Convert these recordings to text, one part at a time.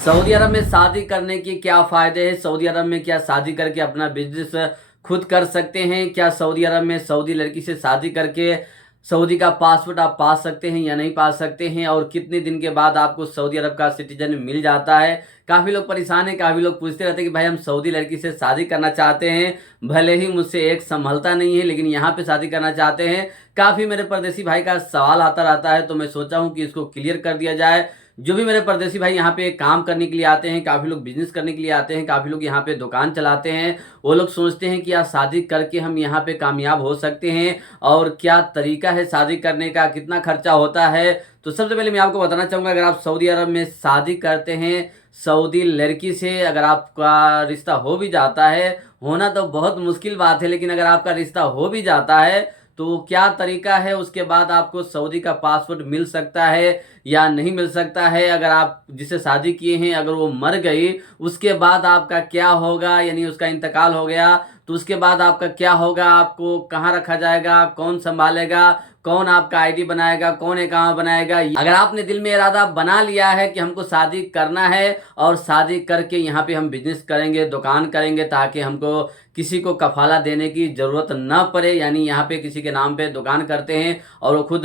Saudi अरब में शादी करने के क्या फ़ायदे हैं? सऊदी अरब में क्या शादी करके अपना बिज़नेस खुद कर सकते हैं? क्या सऊदी अरब में सऊदी लड़की से शादी करके सऊदी का पासपोर्ट आप पा सकते हैं या नहीं पा सकते हैं? और कितने दिन के बाद आपको सऊदी अरब का सिटीज़न मिल जाता है? काफ़ी लोग परेशान हैं, काफ़ी लोग पूछते रहते हैं कि भाई हम सऊदी लड़की से शादी करना चाहते हैं, भले ही मुझसे एक संभलता नहीं है लेकिन यहाँ पे शादी करना चाहते हैं। काफ़ी मेरे परदेसी भाई का सवाल आता रहता है, तो मैं सोचा हूँ कि इसको क्लियर कर दिया जाए। जो भी मेरे परदेसी भाई यहाँ पे काम करने के लिए आते हैं, काफ़ी लोग बिज़नेस करने के लिए आते हैं, काफ़ी लोग यहाँ पे दुकान चलाते हैं, वो लोग सोचते हैं कि यार शादी करके हम यहाँ पे कामयाब हो सकते हैं और क्या तरीका है शादी करने का, कितना खर्चा होता है। तो सबसे पहले मैं आपको बताना चाहूँगा, अगर आप सऊदी अरब में शादी करते हैं, सऊदी लड़की से अगर आपका रिश्ता हो भी जाता है, होना तो बहुत मुश्किल बात है, लेकिन अगर आपका रिश्ता हो भी जाता है तो क्या तरीका है, उसके बाद आपको सऊदी का पासपोर्ट मिल सकता है या नहीं मिल सकता है। अगर आप जिससे शादी किए हैं अगर वो मर गई, उसके बाद आपका क्या होगा, यानी उसका इंतकाल हो गया तो उसके बाद आपका क्या होगा, आपको कहाँ रखा जाएगा, कौन संभालेगा, कौन आपका आईडी बनाएगा, कौन अकाउंट बनाएगा। अगर आपने दिल में इरादा बना लिया है कि हमको शादी करना है और शादी करके यहाँ पे हम बिजनेस करेंगे, दुकान करेंगे, ताकि हमको किसी को कफाला देने की ज़रूरत न पड़े, यानी यहाँ पे किसी के नाम पे दुकान करते हैं और वो खुद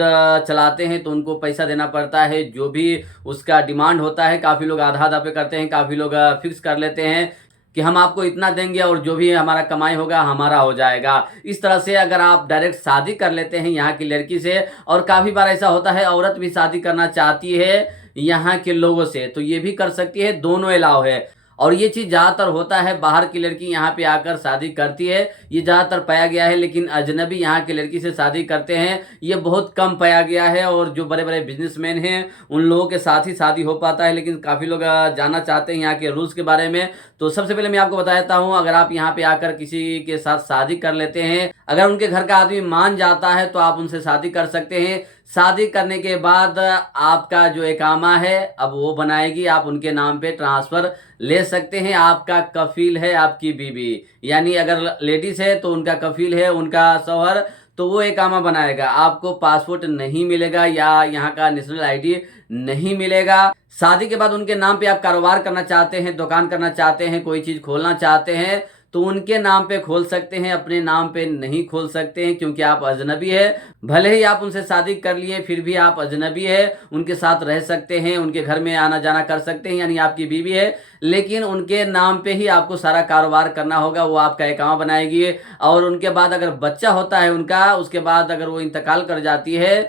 चलाते हैं तो उनको पैसा देना पड़ता है, जो भी उसका डिमांड होता है। काफ़ी लोग आधा आधा पे करते हैं, काफ़ी लोग फिक्स कर लेते हैं कि हम आपको इतना देंगे और जो भी हमारा कमाई होगा हमारा हो जाएगा। इस तरह से अगर आप डायरेक्ट शादी कर लेते हैं यहाँ की लड़की से, और काफ़ी बार ऐसा होता है औरत भी शादी करना चाहती है यहाँ के लोगों से, तो ये भी कर सकती है, दोनों अलाउ है। और ये चीज़ ज़्यादातर होता है, बाहर की लड़की यहाँ पे आकर शादी करती है, ये ज़्यादातर पाया गया है, लेकिन अजनबी यहाँ की लड़की से शादी करते हैं ये बहुत कम पाया गया है। और जो बड़े बड़े बिजनेसमैन हैं उन लोगों के साथ ही शादी हो पाता है, लेकिन काफ़ी लोग जानना चाहते हैं यहाँ के रूल्स के बारे में। तो सबसे पहले मैं आपको बता देता हूँ, अगर आप यहाँ पे आकर किसी के साथ शादी कर लेते हैं, अगर उनके घर का आदमी मान जाता है तो आप उनसे शादी कर सकते हैं। शादी करने के बाद आपका जो इकामा है अब वो बनाएगी, आप उनके नाम पे ट्रांसफ़र ले सकते हैं। आपका कफील है आपकी बीवी, यानी अगर लेडीज़ है तो उनका कफील है उनका शौहर, तो वो इकामा बनाएगा। आपको पासपोर्ट नहीं मिलेगा या यहाँ का नेशनल आईडी नहीं मिलेगा। शादी के बाद उनके नाम पे आप कारोबार करना चाहते हैं, दुकान करना चाहते हैं, कोई चीज़ खोलना चाहते हैं तो उनके नाम पे खोल सकते हैं, अपने नाम पे नहीं खोल सकते हैं, क्योंकि आप अजनबी है। भले ही आप उनसे शादी कर लिए फिर भी आप अजनबी है, उनके साथ रह सकते हैं, उनके घर में आना जाना कर सकते हैं, यानी आपकी बीवी है, लेकिन उनके नाम पे ही आपको सारा कारोबार करना होगा, वो आपका अकाउंट बनाएगी। और उनके बाद अगर बच्चा होता है उनका, उसके बाद अगर वो इंतकाल कर जाती है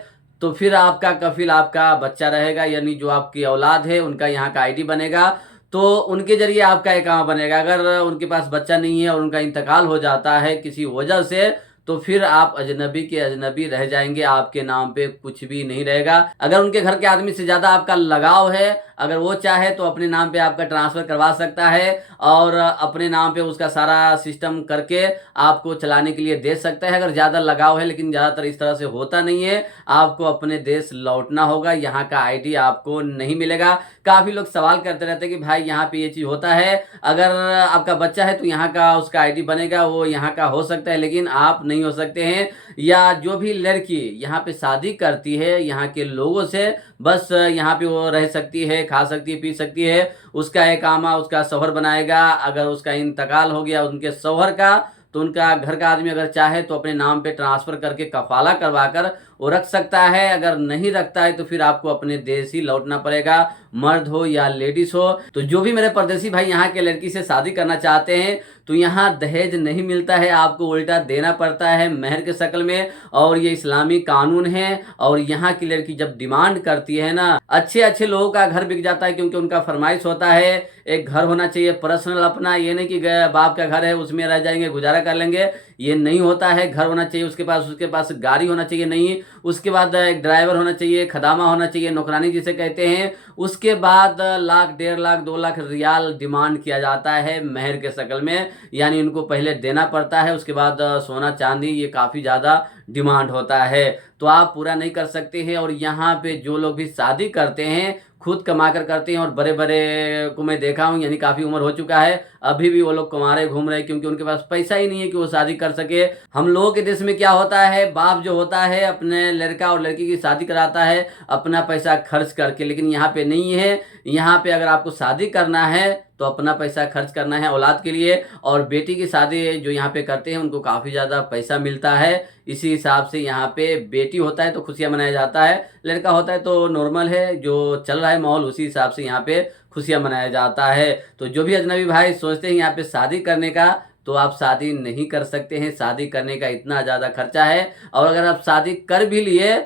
तो फिर आपका कफील आपका बच्चा रहेगा, यानी जो आपकी औलाद है उनका यहाँ का आईडी बनेगा, तो उनके ज़रिए आपका अकाउंट बनेगा। अगर उनके पास बच्चा नहीं है और उनका इंतकाल हो जाता है किसी वजह से, तो फिर आप अजनबी के अजनबी रह जाएंगे, आपके नाम पे कुछ भी नहीं रहेगा। अगर उनके घर के आदमी से ज़्यादा आपका लगाव है, अगर वो चाहे तो अपने नाम पे आपका ट्रांसफ़र करवा सकता है और अपने नाम पे उसका सारा सिस्टम करके आपको चलाने के लिए दे सकता है, अगर ज़्यादा लगाव है। लेकिन ज़्यादातर इस तरह से होता नहीं है, आपको अपने देश लौटना होगा, यहाँ का आईडी आपको नहीं मिलेगा। काफ़ी लोग सवाल करते रहते हैं कि भाई यहाँ पे ये चीज़ होता है, अगर आपका बच्चा है तो यहाँ का उसका आईडी बनेगा, वो यहाँ का हो सकता है, लेकिन आप नहीं हो सकते हैं। या जो भी लड़की यहाँ पे शादी करती है यहाँ के लोगों से, बस यहाँ पे वो रह सकती है, खा सकती है, पी सकती है, उसका इकामा उसका शौहर बनाएगा। अगर उसका इंतकाल हो गया उनके शौहर का, तो उनका घर का आदमी अगर चाहे तो अपने नाम पे ट्रांसफ़र करके कफाला करवा कर वो रख सकता है। अगर नहीं रखता है तो फिर आपको अपने देश ही लौटना पड़ेगा, मर्द हो या लेडीज हो। तो जो भी मेरे परदेसी भाई यहाँ के लड़की से शादी करना चाहते हैं तो यहाँ दहेज नहीं मिलता है, आपको उल्टा देना पड़ता है मेहर के शक्ल में, और ये इस्लामी कानून है। और यहाँ की लड़की जब डिमांड करती है ना, अच्छे अच्छे लोगों का घर बिक जाता है, क्योंकि उनका फरमाइश होता है एक घर होना चाहिए पर्सनल अपना, ये नहीं कि बाप का घर है उसमें रह जाएंगे गुजारा कर लेंगे, ये नहीं होता है। घर होना चाहिए उसके पास गाड़ी होना चाहिए, नहीं, उसके बाद एक ड्राइवर होना चाहिए, खदामा होना चाहिए, नौकरानी जिसे कहते हैं। उसके बाद लाख, 1.5 लाख, 2 लाख रियाल डिमांड किया जाता है मेहर के शक्ल में, यानी उनको पहले देना पड़ता है, उसके बाद सोना चांदी, ये काफ़ी ज़्यादा डिमांड होता है, तो आप पूरा नहीं कर सकते हैं। और यहाँ पे जो लोग भी शादी करते हैं खुद कमा कर करते हैं और बड़े बड़े को मैं देखा हूँ, यानी काफ़ी उम्र हो चुका है, अभी भी वो लोग कुंवारे घूम रहे हैं क्योंकि उनके पास पैसा ही नहीं है कि वो शादी कर सके। हम लोगों के देश में क्या होता है, बाप जो होता है अपने लड़का और लड़की की शादी कराता है अपना पैसा खर्च करके, लेकिन यहाँ पे नहीं है। यहाँ पे अगर आपको शादी करना है तो अपना पैसा खर्च करना है औलाद के लिए, और बेटी की शादी जो यहाँ पे करते हैं उनको काफ़ी ज़्यादा पैसा मिलता है। इसी हिसाब से यहाँ पे बेटी होता है तो खुशियाँ मनाया जाता है, लड़का होता है तो नॉर्मल है, जो चल रहा है माहौल उसी हिसाब से यहाँ पे खुशियाँ मनाया जाता है। तो जो भी अजनबी भाई सोचते हैं यहाँ पे शादी करने का, तो आप शादी नहीं कर सकते हैं। शादी करने का इतना ज़्यादा खर्चा है, और अगर आप शादी कर भी लिए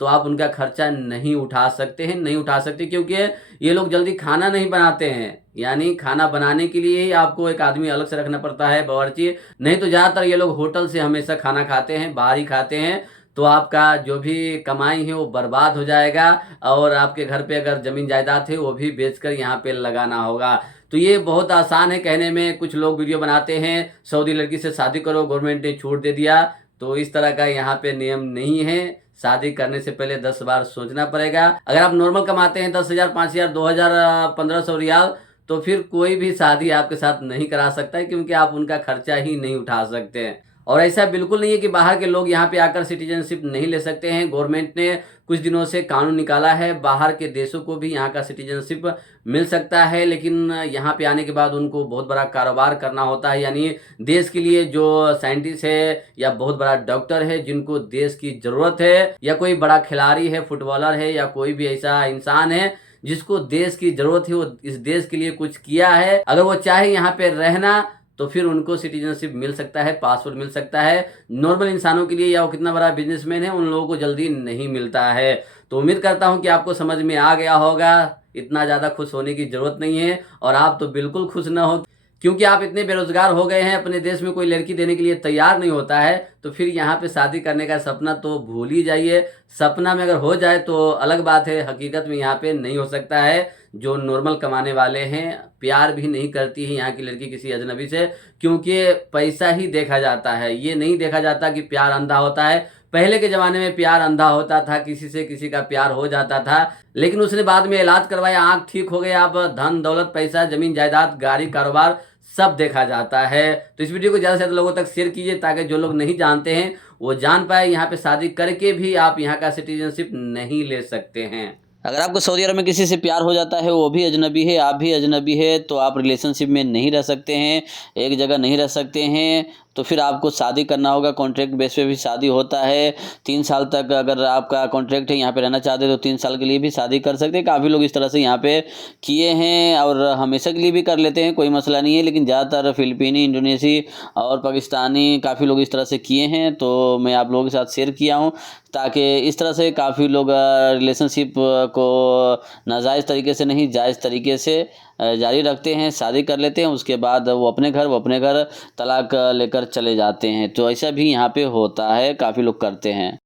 तो आप उनका खर्चा नहीं उठा सकते हैं, नहीं उठा सकते, क्योंकि ये लोग जल्दी खाना नहीं बनाते हैं। यानी खाना बनाने के लिए ही आपको एक आदमी अलग से रखना पड़ता है, बावर्ची। नहीं तो ज़्यादातर ये लोग होटल से हमेशा खाना खाते हैं, बाहर ही खाते हैं। तो आपका जो भी कमाई है वो बर्बाद हो जाएगा, और आपके घर पे अगर ज़मीन जायदाद है वो भी बेचकर यहाँ पे लगाना होगा। तो ये बहुत आसान है कहने में। कुछ लोग वीडियो बनाते हैं सऊदी लड़की से शादी करो, गवर्नमेंट ने छूट दे दिया, तो इस तरह का यहाँ पे नियम नहीं है। शादी करने से पहले 10 बार सोचना पड़ेगा। अगर आप नॉर्मल कमाते हैं 10,000, 5,000, 2,000, 1,500 रियाल, तो फिर कोई भी शादी आपके साथ नहीं करा सकता है, क्योंकि आप उनका खर्चा ही नहीं उठा सकते हैं। और ऐसा बिल्कुल नहीं है कि बाहर के लोग यहाँ पे आकर सिटीजनशिप नहीं ले सकते हैं। गवर्नमेंट ने कुछ दिनों से कानून निकाला है, बाहर के देशों को भी यहाँ का सिटीजनशिप मिल सकता है, लेकिन यहाँ पे आने के बाद उनको बहुत बड़ा कारोबार करना होता है। यानी देश के लिए जो साइंटिस्ट है या बहुत बड़ा डॉक्टर है जिनको देश की ज़रूरत है, या कोई बड़ा खिलाड़ी है, फुटबॉलर है, या कोई भी ऐसा इंसान है जिसको देश की ज़रूरत है, वो इस देश के लिए कुछ किया है, अगर वो चाहे यहाँ पे रहना तो फिर उनको सिटीजनशिप मिल सकता है, पासपोर्ट मिल सकता है। नॉर्मल इंसानों के लिए, या वो कितना बड़ा बिजनेसमैन है, उन लोगों को जल्दी नहीं मिलता है। तो उम्मीद करता हूँ कि आपको समझ में आ गया होगा। इतना ज़्यादा खुश होने की ज़रूरत नहीं है, और आप तो बिल्कुल खुश ना हो, क्योंकि आप इतने बेरोजगार हो गए हैं, अपने देश में कोई लड़की देने के लिए तैयार नहीं होता है। तो फिर यहाँ पे शादी करने का सपना तो भूल ही जाइए। सपना में अगर हो जाए तो अलग बात है, हकीकत में यहाँ पे नहीं हो सकता है। जो नॉर्मल कमाने वाले हैं, प्यार भी नहीं करती है यहाँ की लड़की किसी अजनबी से, क्योंकि पैसा ही देखा जाता है। ये नहीं देखा जाता कि प्यार अंधा होता है। पहले के ज़माने में प्यार अंधा होता था, किसी से किसी का प्यार हो जाता था, लेकिन उसने बाद में इलाज करवाया, आँख ठीक हो गया, अब धन दौलत, पैसा, ज़मीन जायदाद, गाड़ी, कारोबार सब देखा जाता है। तो इस वीडियो को ज़्यादा से ज़्यादा लोगों तक शेयर कीजिए, ताकि जो लोग नहीं जानते हैं वो जान पाए। यहाँ पे शादी करके भी आप यहाँ का सिटीजनशिप नहीं ले सकते हैं। अगर आपको सऊदी अरब में किसी से प्यार हो जाता है, वो भी अजनबी है, आप भी अजनबी है, तो आप रिलेशनशिप में नहीं रह सकते हैं, एक जगह नहीं रह सकते हैं। तो फिर आपको शादी करना होगा। कॉन्ट्रैक्ट बेस पे भी शादी होता है। 3 साल तक अगर आपका कॉन्ट्रैक्ट है, यहाँ पे रहना चाहते हैं तो 3 साल के लिए भी शादी कर सकते हैं। काफ़ी लोग इस तरह से यहाँ पे किए हैं, और हमेशा के लिए भी कर लेते हैं, कोई मसला नहीं है। लेकिन ज़्यादातर फिलिपीनी, इंडोनेशी और पाकिस्तानी काफ़ी लोग इस तरह से किए हैं, तो मैं आप लोगों के साथ शेयर किया हूँ, ताकि इस तरह से काफ़ी लोग रिलेशनशिप को नाजायज़ तरीके से नहीं, जायज़ तरीके से जारी रखते हैं, शादी कर लेते हैं, उसके बाद वो अपने घर तलाक लेकर चले जाते हैं। तो ऐसा भी यहाँ पे होता है, काफ़ी लोग करते हैं।